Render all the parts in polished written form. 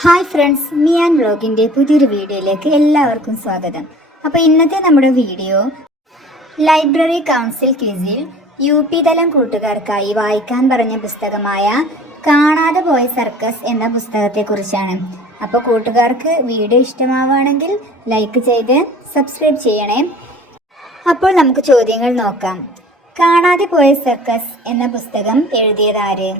Hi friends, Mian വ്ലോഗിൻ്റെ പുതിയൊരു വീഡിയോയിലേക്ക് എല്ലാവർക്കും സ്വാഗതം. അപ്പോൾ ഇന്നത്തെ നമ്മുടെ വീഡിയോ ലൈബ്രറി കൗൺസിൽ ക്വിസിൽ UP തലം കൂട്ടുകാർക്കായി വായിക്കാൻ പറഞ്ഞ പുസ്തകമായ കാണാതെ പോയ സർക്കസ് എന്ന പുസ്തകത്തെക്കുറിച്ചാണ്. അപ്പോൾ കൂട്ടുകാർക്ക് വീഡിയോ ഇഷ്ടമാവുകയാണെങ്കിൽ ലൈക്ക് ചെയ്ത് സബ്സ്ക്രൈബ് ചെയ്യണേ. അപ്പോൾ നമുക്ക് ചോദ്യങ്ങൾ നോക്കാം. കാണാതെ പോയ സർക്കസ് എന്ന പുസ്തകം എഴുതിയതാര്?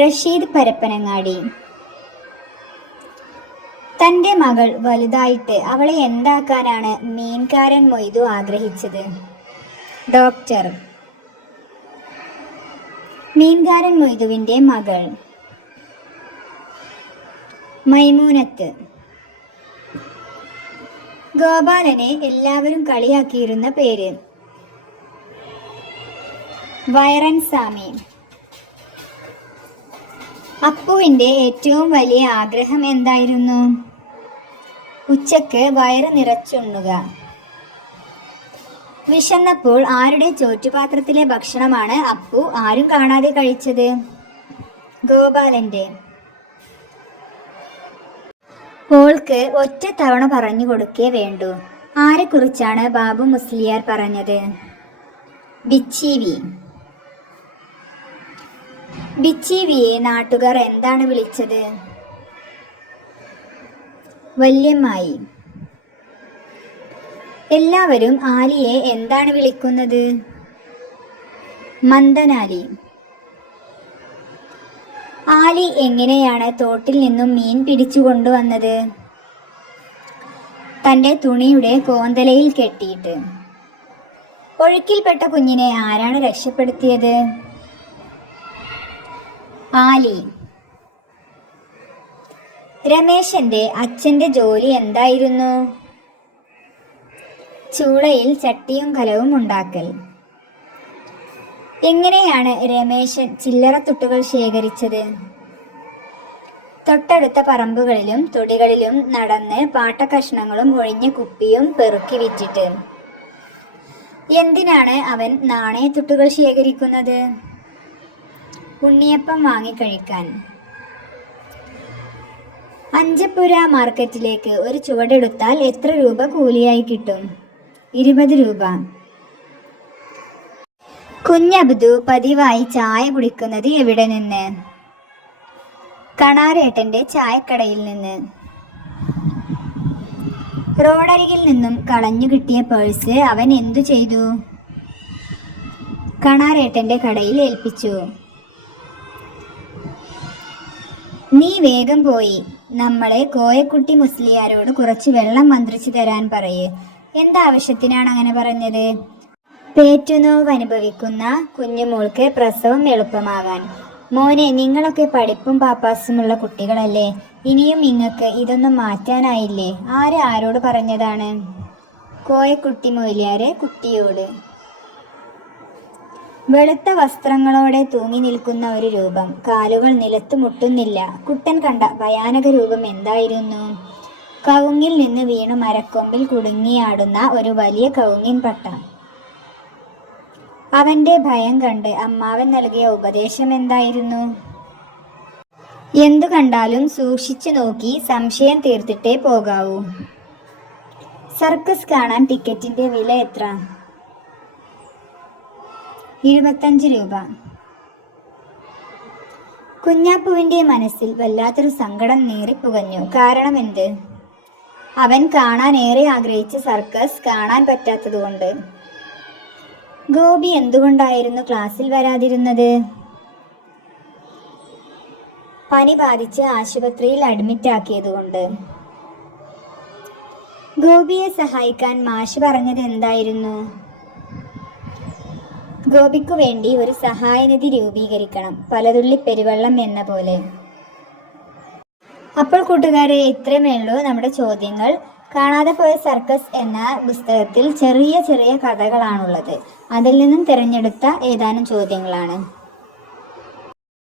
റഷീദ് പരപ്പനങ്ങാടി. തൻ്റെ മകൾ വലുതായിട്ട് അവളെ എന്താക്കാനാണ് മീൻകാരൻ മൊയ്തു ആഗ്രഹിച്ചത്? ഡോക്ടർ. മീൻകാരൻ മൊയ്തുവിൻ്റെ മകൾ മൈമൂനത്ത്. ഗോപാലനെ എല്ലാവരും കളിയാക്കിയിരുന്ന പേര്? വയറൻ സ്വാമി. അപ്പുവിൻ്റെ ഏറ്റവും വലിയ ആഗ്രഹം എന്തായിരുന്നു? ഉച്ചക്ക് വയറ് നിറച്ചുണ്ണുക. വിശന്നപ്പോൾ ആരുടെ ചോറ്റുപാത്രത്തിലെ ഭക്ഷണമാണ് അപ്പു ആരും കാണാതെ കഴിച്ചത്? ഗോപാലൻ്റെ. ഓൾക്ക് ഒറ്റ തവണ പറഞ്ഞു കൊടുക്കേ വേണ്ടൂ. ആരെക്കുറിച്ചാണ് ബാബു മുസ്ലിയാർ പറഞ്ഞത്? ബിച്ചീവി. ബിച്ചീവിയെ നാട്ടുകാർ എന്താണ് വിളിച്ചത്? വല്യമ്മായി. എല്ലാവരും ആലിയെ എന്താണ് വിളിക്കുന്നത്? മന്ദനാലി. ആലി എങ്ങനെയാണ് തോട്ടിൽ നിന്നും മീൻ പിടിച്ചു കൊണ്ടുവന്നത്? തൻ്റെ തുണിയുടെ കോന്തലയിൽ കെട്ടിയിട്ട്. ഒഴുക്കിൽപ്പെട്ട കുഞ്ഞിനെ ആരാണ് രക്ഷപ്പെടുത്തിയത്? ആലി. രമേശന്റെ അച്ഛൻ്റെ ജോലി എന്തായിരുന്നു? ചൂളയിൽ ചട്ടിയും കലവും ഉണ്ടാക്കൽ. എങ്ങനെയാണ് രമേശൻ ചില്ലറത്തുട്ടുകൾ ശേഖരിച്ചത്? തൊട്ടടുത്ത പറമ്പുകളിലും തൊടികളിലും നടന്ന് പാട്ടക്കഷ്ണങ്ങളും ഒഴിഞ്ഞ കുപ്പിയും പെറുക്കി വിറ്റിട്ട്. എന്തിനാണ് അവൻ നാണയത്തുട്ടുകൾ ശേഖരിക്കുന്നത്? ഉണ്ണിയപ്പം വാങ്ങിക്കഴിക്കാൻ. അഞ്ചപ്പുര മാർക്കറ്റിലേക്ക് ഒരു ചുവടെടുത്താൽ എത്ര രൂപ കൂലിയായി കിട്ടും? 20 രൂപ. കുഞ്ഞബ്ദു പതിവായി ചായ കുടിക്കുന്നത് എവിടെ നിന്ന്? കണാരേട്ടൻ്റെ ചായക്കടയിൽ നിന്ന്. റോഡരികിൽ നിന്നും കളഞ്ഞു കിട്ടിയ പേഴ്സ് അവൻ എന്തു ചെയ്തു? കണാരേട്ടൻ്റെ കടയിൽ ഏൽപ്പിച്ചു. നീ വേഗം പോയി നമ്മളെ കോയക്കുട്ടി മുസ്ലിയാരോട് കുറച്ച് വെള്ളം മന്ത്രിച്ചു തരാൻ പറയേ. എന്താവശ്യത്തിനാണ് അങ്ങനെ പറഞ്ഞത്? പേറ്റുനോവ് അനുഭവിക്കുന്ന കുഞ്ഞുമോൾക്ക് പ്രസവം എളുപ്പമാകാൻ. മോനെ, നിങ്ങളൊക്കെ പഠിപ്പും പാപ്പാസുമുള്ള കുട്ടികളല്ലേ, ഇനിയും നിങ്ങൾക്ക് ഇതൊന്നും മാറ്റാനായില്ലേ? ആരോട് പറഞ്ഞതാണ്? കോയക്കുട്ടി മൊയ്ലിയാരെ കുട്ടിയോട്. വെളുത്ത വസ്ത്രങ്ങളോടെ തൂങ്ങി നിൽക്കുന്ന ഒരു രൂപം, കാലുകൾ നിലത്ത് മുട്ടുന്നില്ല. കുട്ടൻ കണ്ട ഭയാനക രൂപം എന്തായിരുന്നു? കവുങ്ങിൽ നിന്ന് വീണു മരക്കൊമ്പിൽ കുടുങ്ങിയാടുന്ന ഒരു വലിയ കവുങ്ങിൻ പട്ട. അവന്റെ ഭയം കണ്ട് അമ്മാവൻ നൽകിയ ഉപദേശം എന്തായിരുന്നു? എന്തു കണ്ടാലും സൂക്ഷിച്ചു നോക്കി സംശയം തീർത്തിട്ടേ പോകാവൂ. സർക്കസ് കാണാൻ ടിക്കറ്റിന്റെ വില എത്ര? 25 രൂപ. കുഞ്ഞാപ്പുവിൻ്റെ മനസ്സിൽ വല്ലാത്തൊരു സങ്കടം നീറിപ്പുകഞ്ഞു. കാരണം എന്ത്? അവൻ കാണാൻ ഏറെ ആഗ്രഹിച്ച സർക്കസ് കാണാൻ പറ്റാത്തതുകൊണ്ട്. ഗോപി എന്തുകൊണ്ടായിരുന്നു ക്ലാസ്സിൽ വരാതിരുന്നത്? പനി ബാധിച്ച് ആശുപത്രിയിൽ അഡ്മിറ്റ് ആക്കിയതുകൊണ്ട്. ഗോപിയെ സഹായിക്കാൻ മാഷ് പറഞ്ഞത് എന്തായിരുന്നു? ഗോപിക്കു വേണ്ടി ഒരു സഹായനിധി രൂപീകരിക്കണം, പലതുള്ളി പെരുവെള്ളം എന്ന പോലെ. അപ്പോൾ കൂട്ടുകാരെ, ഇത്രയുമേ ഉള്ളൂ നമ്മുടെ ചോദ്യങ്ങൾ. കാണാതെ പോയ സർക്കസ് എന്ന പുസ്തകത്തിൽ ചെറിയ ചെറിയ കഥകളാണുള്ളത്. അതിൽ നിന്നും തിരഞ്ഞെടുത്ത ഏതാനും ചോദ്യങ്ങളാണ്.